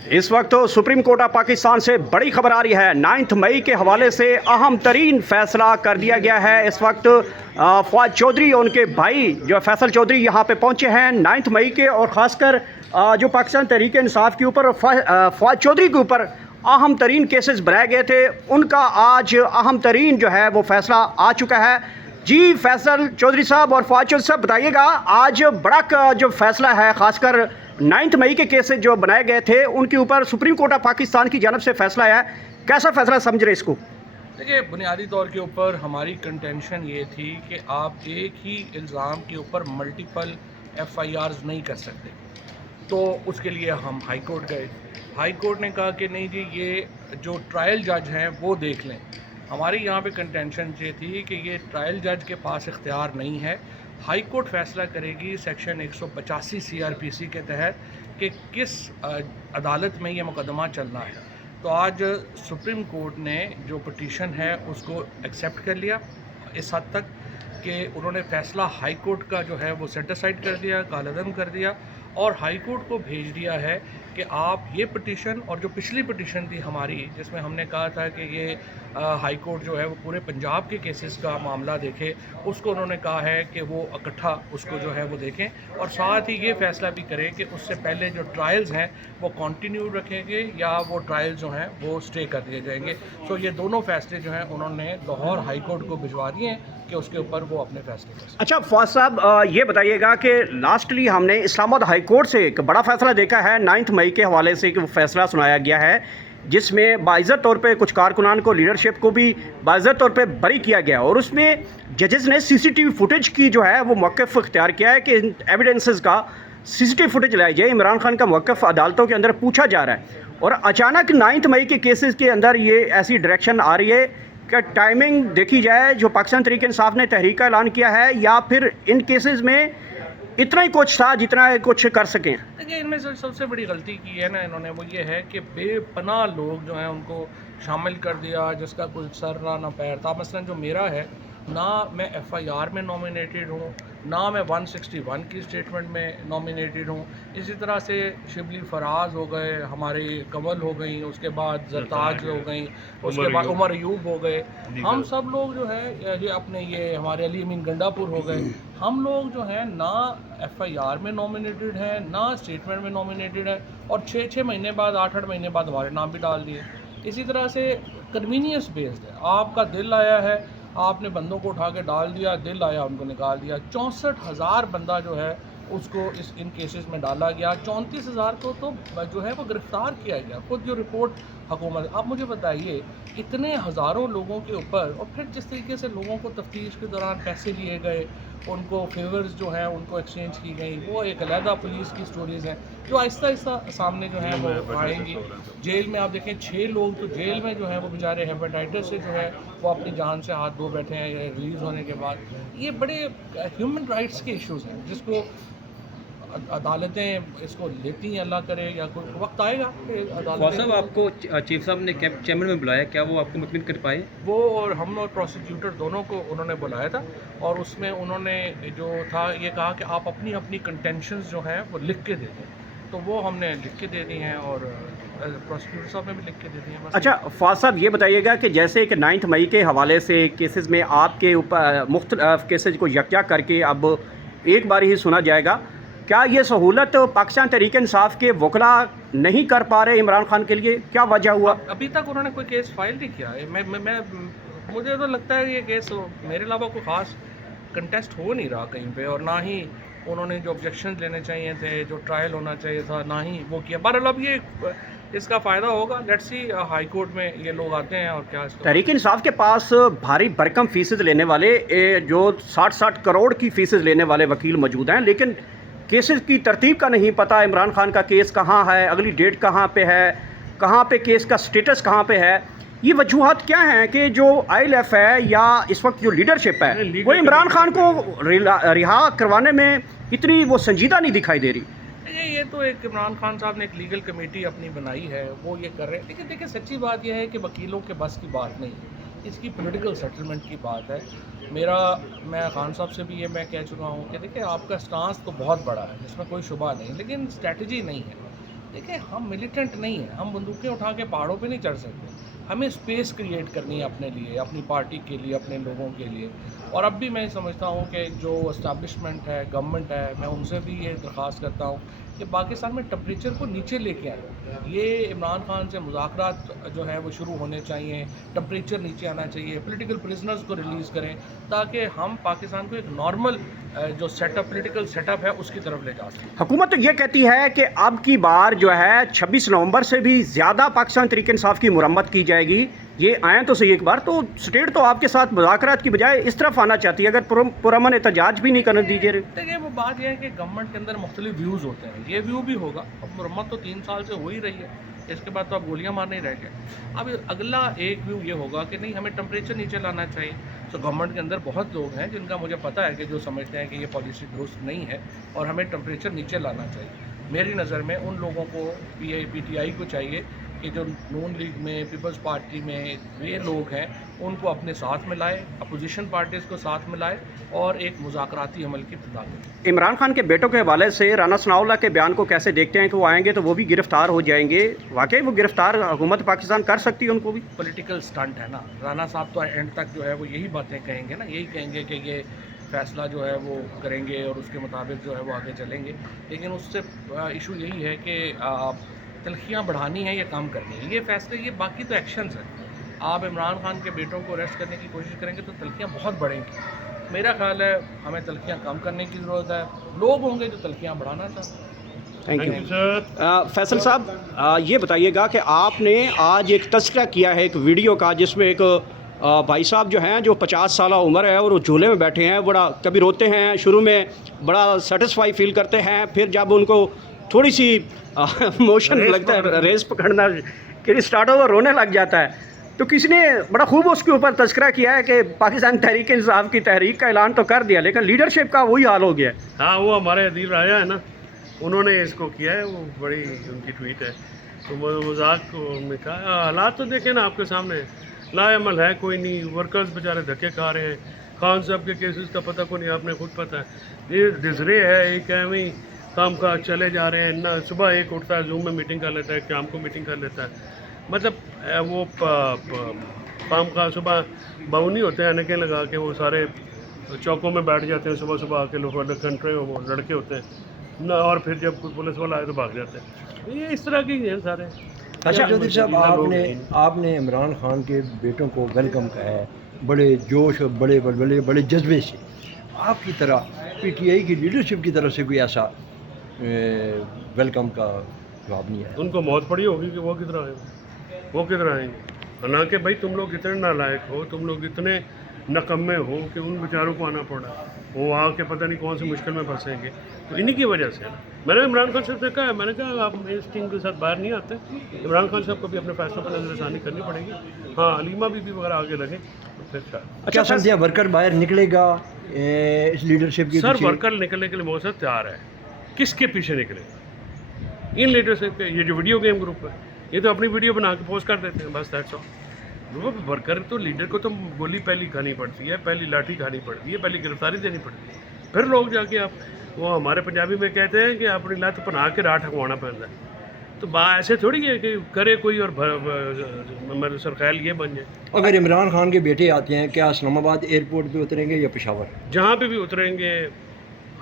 इस वक्त तो सुप्रीम कोर्ट ऑफ पाकिस्तान से बड़ी खबर आ रही है। 9 मई के हवाले से अहम तरीन फैसला कर दिया गया है। इस वक्त फवाद चौधरी और उनके भाई जो फैसल चौधरी यहाँ पे पहुँचे हैं 9 मई के, और ख़ासकर जो पाकिस्तान तहरीक इंसाफ के ऊपर फवाद चौधरी के ऊपर अहम तरीन केसेस बनाए गए थे, उनका आज अहम तरीन जो है वो फैसला आ चुका है। जी फैसल चौधरी साहब और फवाद चौधरी साहब, बताइएगा आज बड़ा जो फैसला है, ख़ासकर 9 मई के केसेस जो बनाए गए थे उनके ऊपर सुप्रीम कोर्ट ऑफ पाकिस्तान की जानब से फैसला आया, कैसा फैसला समझ रहे इसको? देखिए, बुनियादी तौर के ऊपर हमारी कंटेंशन ये थी कि आप एक ही इल्ज़ाम के ऊपर मल्टीपल FIRs नहीं कर सकते। तो उसके लिए हम हाई कोर्ट गए। हाई कोर्ट ने कहा कि नहीं जी, ये जो ट्रायल जज हैं वो देख लें। हमारी यहाँ पे कंटेंशन ये थी कि ये ट्रायल जज के पास इख्तियार नहीं है। हाई कोर्ट फैसला करेगी सेक्शन 185 CRPC के तहत कि किस अदालत में ये मुकदमा चलना है। तो आज सुप्रीम कोर्ट ने जो पिटीशन है उसको एक्सेप्ट कर लिया इस हद तक कि उन्होंने फ़ैसला हाई कोर्ट का जो है वो सेट असाइड कर दिया, कालअदम कर दिया, और हाई कोर्ट को भेज दिया है कि आप ये पिटीशन और जो पिछली पिटीशन थी हमारी, जिसमें हमने कहा था कि ये हाई कोर्ट जो है वो पूरे पंजाब के केसेस का मामला देखे, उसको उन्होंने कहा है कि वो इकट्ठा उसको जो है वो देखें, और साथ ही ये फ़ैसला भी करें कि उससे पहले जो ट्रायल्स हैं वो कंटिन्यू रखेंगे या वो ट्रायल्स जो हैं वो स्टे कर दिए जाएंगे। सो ये दोनों फ़ैसले जो हैं उन्होंने लाहौर हाई कोर्ट को भिजवा दिए हैं कि उसके ऊपर वो अपने फैसले कर। अच्छा फवाद साहब, ये बताइएगा कि लास्टली हमने इस्लामाबाद हाई कोर्ट से एक बड़ा फैसला देखा है 9 मई के हवाले से कि वो फैसला सुनाया गया है, जिसमें बाइज़्ज़त तौर पे कुछ कारकुनान को, लीडरशिप को भी बाइज़्ज़त तौर पे बरी किया गया, और उसमें जजेस ने CCTV फुटेज की जो है वो मौक़िफ़ इख्तियार किया है कि इन एविडेंसेस का CCTV फुटेज लाई जाए। इमरान खान का मौक़िफ़ अदालतों के अंदर पूछा जा रहा है, और अचानक 9 मई के केसेस के अंदर ये ऐसी डायरेक्शन आ रही है कि टाइमिंग देखी जाए, जो पाकिस्तान तहरीक इंसाफ ने तहरीक का ऐलान किया है, या फिर इन केसेस में इतना ही कुछ था जितना कुछ कर सकें। देखिए, इनमें से सबसे बड़ी गलती की है ना इन्होंने, वो ये है कि बेपनाह लोग जो हैं उनको शामिल कर दिया जिसका कोई सर ना पैर था। मसलन जो मेरा है, ना मैं FIR में नॉमिनेटेड हूँ, ना मैं 161 की स्टेटमेंट में नॉमिनेटेड हूँ। इसी तरह से शिबली फराज हो गए, हमारे कमल हो गई, उसके बाद जरताज हो गई, उसके बाद उमर अयूब हो गए। हम सब लोग जो है ये अपने ये हमारे अली अमीन गंडापुर हो गए, हम लोग जो हैं ना FIR में नॉमिनेटेड हैं, ना स्टेटमेंट में नॉमिनेटेड है, और 6-6 महीने बाद, 8-8 महीने बाद हमारे नाम भी डाल दिए। इसी तरह से कन्वीनियंस बेस्ड है, आपका दिल आया है, आपने बंदों को उठा के डाल दिया, दिल आया उनको निकाल दिया। 64,000 बंदा जो है उसको इन केसेस में डाला गया। 34,000 को तो जो है वो गिरफ़्तार किया गया। खुद जो रिपोर्ट हुकूमत, आप मुझे बताइए, इतने हज़ारों लोगों के ऊपर, और फिर जिस तरीके से लोगों को तफ्तीश के दौरान पैसे लिए गए, उनको फेवर्स जो हैं उनको एक्सचेंज की गई, वो एक अलहदा पुलिस की स्टोरीज़ हैं जो आहिस्ता आहिस्ता सामने जो है वो आएंगी। जेल में आप देखें 6 लोग तो जेल में जो है वो बेचारे हेपेटाइटिस से जो है वो अपनी जान से हाथ धो बैठे हैं रिलीज़ होने के बाद। ये बड़े ह्यूमन राइट्स के इश्यूज़ हैं जिसको अदालतें इसको लेती हैं, अल्लाह करे, या कोई वक्त आएगा फवाद साहब, आपको चीफ साहब ने चैम्बर में बुलाया, क्या वो आपको मुतमिन कर पाए? वो और हम और प्रोसिक्यूटर दोनों को उन्होंने बुलाया था, और उसमें उन्होंने जो था ये कहा कि आप अपनी अपनी कंटेंशंस जो हैं वो लिख के दे दें। तो वो हमने लिख के दे दी हैं, और प्रोसिक्यूटर साहब ने भी लिख के दे दी हैं। अच्छा फवाद साहब, ये बताइएगा कि जैसे कि 9 मई के हवाले से केसेस में आपके ऊपर मुख्तलिफ केसेस को यकजा करके अब एक बार ही सुना जाएगा, क्या ये सहूलत पाकिस्तान तहरीक इंसाफ के वकला नहीं कर पा रहे इमरान खान के लिए? क्या वजह हुआ? अभी तक उन्होंने कोई केस फाइल नहीं किया है। मुझे तो लगता है ये केस मेरे अलावा कोई ख़ास कंटेस्ट हो नहीं रहा कहीं पे, और ना ही उन्होंने जो ऑब्जेक्शन लेने चाहिए थे, जो ट्रायल होना चाहिए था, ना ही वो किया। बहरहाल अब ये इसका फ़ायदा होगा, लेट्स सी हाई कोर्ट में ये लोग आते हैं और क्या तहरीक इंसाफ के पास भारी भरकम फीसेज लेने वाले जो 60-60 करोड़ की फीसेज लेने वाले वकील मौजूद हैं, लेकिन केसेस की तरतीब का नहीं पता। इमरान खान का केस कहाँ है, अगली डेट कहाँ पे है, कहाँ पे केस का स्टेटस कहाँ पे है, ये वजूहत क्या हैं कि जो ILF है या इस वक्त जो लीडरशिप है वो इमरान खान को रिहा करवाने में इतनी वो संजीदा नहीं दिखाई दे रही? ये तो एक इमरान खान साहब ने एक लीगल कमेटी अपनी बनाई है, वो ये कर रहे हैं। लेकिन देखिए, सच्ची बात यह है कि वकीलों के बस की बात नहीं है, इसकी पॉलिटिकल सेटलमेंट की बात है। मैं खान साहब से भी ये मैं कह चुका हूँ कि देखिए, आपका स्टांस तो बहुत बड़ा है, इसमें कोई शुबा नहीं, लेकिन स्ट्रैटेजी नहीं है। देखिए हम मिलिटेंट नहीं हैं, हम बंदूकें उठा के पहाड़ों पे नहीं चढ़ सकते। हमें स्पेस क्रिएट करनी है अपने लिए, अपनी पार्टी के लिए, अपने लोगों के लिए। और अब भी मैं समझता हूँ कि जो एस्टैब्लिशमेंट है, गवर्नमेंट है, मैं उनसे भी ये दरख्वास्त करता हूँ कि पाकिस्तान में टेम्परेचर को नीचे लेके आए। ये इमरान खान से मुज़ाकरात जो है वो शुरू होने चाहिए, टेम्परेचर नीचे आना चाहिए, पॉलिटिकल प्रिजनर्स को रिलीज़ करें ताकि हम पाकिस्तान को एक नॉर्मल जो सेटअप, पॉलिटिकल सेटअप है उसकी तरफ ले जा सकें। हुकूमत तो ये कहती है कि अब की बार जो है 26 नवंबर से भी ज़्यादा पाकिस्तान तहरीक इंसाफ की मुरम्मत की जाएगी। ये आएँ तो सही एक बार, तो स्टेट तो आपके साथ मुज़ाकरात की बजाय इस तरफ आना चाहती है, अगर पुरअमन एहतजाज भी नहीं करने दीजिए। देखिए वो बात यह है कि गवर्नमेंट के अंदर मुख्तलिफ व्यूज़ होते हैं, ये व्यू भी होगा। अब मुरम्मत तो 3 साल से हो ही रही है, इसके बाद तो आप गोलियां मारने ही रह गए। अब अगला एक व्यू ये होगा कि नहीं, हमें टेम्परेचर नीचे लाना चाहिए। तो गवर्नमेंट के अंदर बहुत लोग हैं जिनका मुझे पता है कि जो समझते हैं कि ये पॉलिसी दुरुस्त नहीं है और हमें टेम्परेचर नीचे लाना चाहिए। मेरी नज़र में उन लोगों को PTI को चाहिए कि जो नून लीग में, पीपल्स पार्टी में ये लोग हैं उनको अपने साथ मिलाए, अपोजिशन पार्टीज़ को साथ मिलाए और एक मुज़ाकराती अमल की इब्तिदा करें। इमरान खान के बेटों के हवाले से राना सनाउल्लाह के बयान को कैसे देखते हैं कि वो आएंगे तो वो भी गिरफ्तार हो जाएंगे? वाकई वो गिरफ्तार हुकूमत पाकिस्तान कर सकती है उनको भी? पॉलिटिकल स्टंट है ना। राना साहब तो एंड तक जो है वो यही बातें कहेंगे ना, यही कहेंगे कि ये फ़ैसला जो है वो करेंगे और उसके मुताबिक जो है वो आगे चलेंगे। लेकिन उससे इशू यही है कि तलखियाँ बढ़ानी है या कम करनी है, ये फ़ैसले, ये बाकी तो एक्शंस हैं। आप इमरान खान के बेटों को अरेस्ट करने की कोशिश करेंगे तो तलखियाँ बहुत बढ़ेंगी। मेरा ख्याल है हमें तलखियाँ कम करने की ज़रूरत है। लोग होंगे जो तलखियाँ बढ़ाना चाहते हैं। Thank you sir. फैसल साहब, ये बताइएगा कि आपने आज एक तस्करा किया है एक वीडियो का, जिसमें एक भाई साहब जो हैं जो 50 साल उम्र है और वो झूले में बैठे हैं, बड़ा कभी रोते हैं, शुरू में बड़ा सेटिस्फाई फील करते हैं, फिर जब उनको थोड़ी सी मोशन लगता है, रेस पकड़ना कि स्टार्ट हो, रोने लग जाता है। तो किसी ने बड़ा खूब उसके ऊपर तस्करा किया है कि पाकिस्तान तहरीक इंसाफ की तहरीक का ऐलान तो कर दिया, लेकिन लीडरशिप का वही हाल हो गया। हाँ, वो हमारे अदील राजा है ना, उन्होंने इसको किया है, वो बड़ी उनकी ट्वीट है। तो मजाक में कहा, हालात तो देखें ना आपके सामने, लाअमल है कोई नहीं, वर्कर्स बेचारे धक्के खा रहे हैं। खान साहब के केसेस का पता को नहीं, आपने खुद पता है। ये डिजरे है, एक एवं काम का चले जा रहे हैं ना। सुबह एक उठता है, जूम में मीटिंग कर लेता है, शाम को मीटिंग कर लेता है। मतलब वो काम का सुबह बाउनी होते हैं, अनके लगा के वो सारे चौकों में बैठ जाते हैं, सुबह सुबह आके लोग कंट्रे वो लड़के होते हैं ना, और फिर जब कोई पुलिस वाला आए तो भाग जाते हैं। ये इस तरह के ही हैं सारे। अच्छा चौधरी साहब, आपने इमरान खान के बेटों को वेलकम कहा है बड़े जोश और बड़े जज्बे से। आपकी तरह PTI की लीडरशिप की तरफ से कोई ऐसा वेलकम का जवाब नहीं है? उनको मौत पड़ी होगी कि वो किधर आएंगे, वो किधर आएंगे। हालांकि भाई तुम लोग इतने नालायक हो, तुम लोग इतने नकम्मे हो कि उन बेचारों को आना पड़ा, वो आके पता नहीं कौन सी मुश्किल में फंसेंगे। तो इन्हीं की वजह से मैंने इमरान खान साहब से कहा है, मैंने कहा आप इस टीम के साथ बाहर नहीं आते, इमरान खान साहब को भी अपने फैसलों पर नजरसानी करनी पड़ेगी। हाँ, अलीमा बीबी वगैरह आगे लगे तो फिर शायद। क्या समझते हैं वर्कर बाहर निकलेगा इस लीडरशिप की? सर, वर्कर निकलने के लिए मौसम तैयार है, किसके पीछे निकले? इन लीडरशिप के। ये जो वीडियो गेम ग्रुप है, ये तो अपनी वीडियो बना के पोस्ट कर देते हैं, बस दैट्स ऑल। वो वर्कर तो लीडर को तो गोली पहली खानी पड़ती है, पहली लाठी खानी पड़ती है, पहली गिरफ्तारी देनी पड़ती है, फिर लोग जाके आप, वो हमारे पंजाबी में कहते हैं कि अपनी लत पना के राह ठकवाना पड़ता है। तो ऐसे थोड़ी है कि करे कोई और मेरे सरख्याल ये बन जाए। अगर इमरान खान के बेटे आते हैं, क्या इस्लामाबाद एयरपोर्ट पे उतरेंगे या पेशावर? जहाँ पे भी उतरेंगे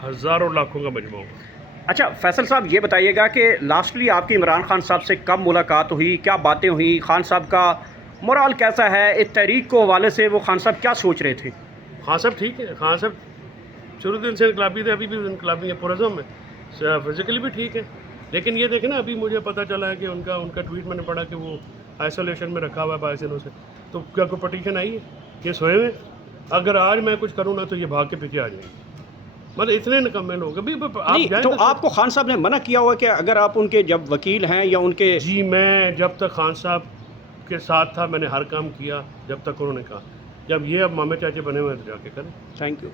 हज़ारों लाखों का मजमू होगा। अच्छा फैसल साहब, ये बताइएगा कि लास्टली आपकी इमरान खान साहब से कब मुलाकात हुई, क्या बातें हुई, खान साहब का मोराल कैसा है, इस तहरीक को हवाले से वो खान साहब क्या सोच रहे थे? खान साहब ठीक है, खान साहब शुरू दिन से इनकलाबी थे, अभी भी इनकलाबी है, पुरज़म में, फिजिकली भी ठीक है। लेकिन ये देखें ना, अभी मुझे पता चला है कि उनका ट्वीट मैंने पढ़ा कि वो आइसोलेशन में रखा हुआ है 22 दिनों से। तो क्या कोई पटिशन आई है? ये सोए हुए? अगर आज मैं कुछ करूँ ना तो ये भाग के पीछे आ जाएंगे। मतलब इतने निकम्मे लोग अभी आप तो आपको खान साहब ने मना किया हुआ कि अगर आप उनके जब वकील हैं या उनके? जी, मैं जब तक खान साहब के साथ था मैंने हर काम किया जब तक उन्होंने कहा। जब ये अब मामे चाचे बने हुए हैं तो जाके करें। Thank you.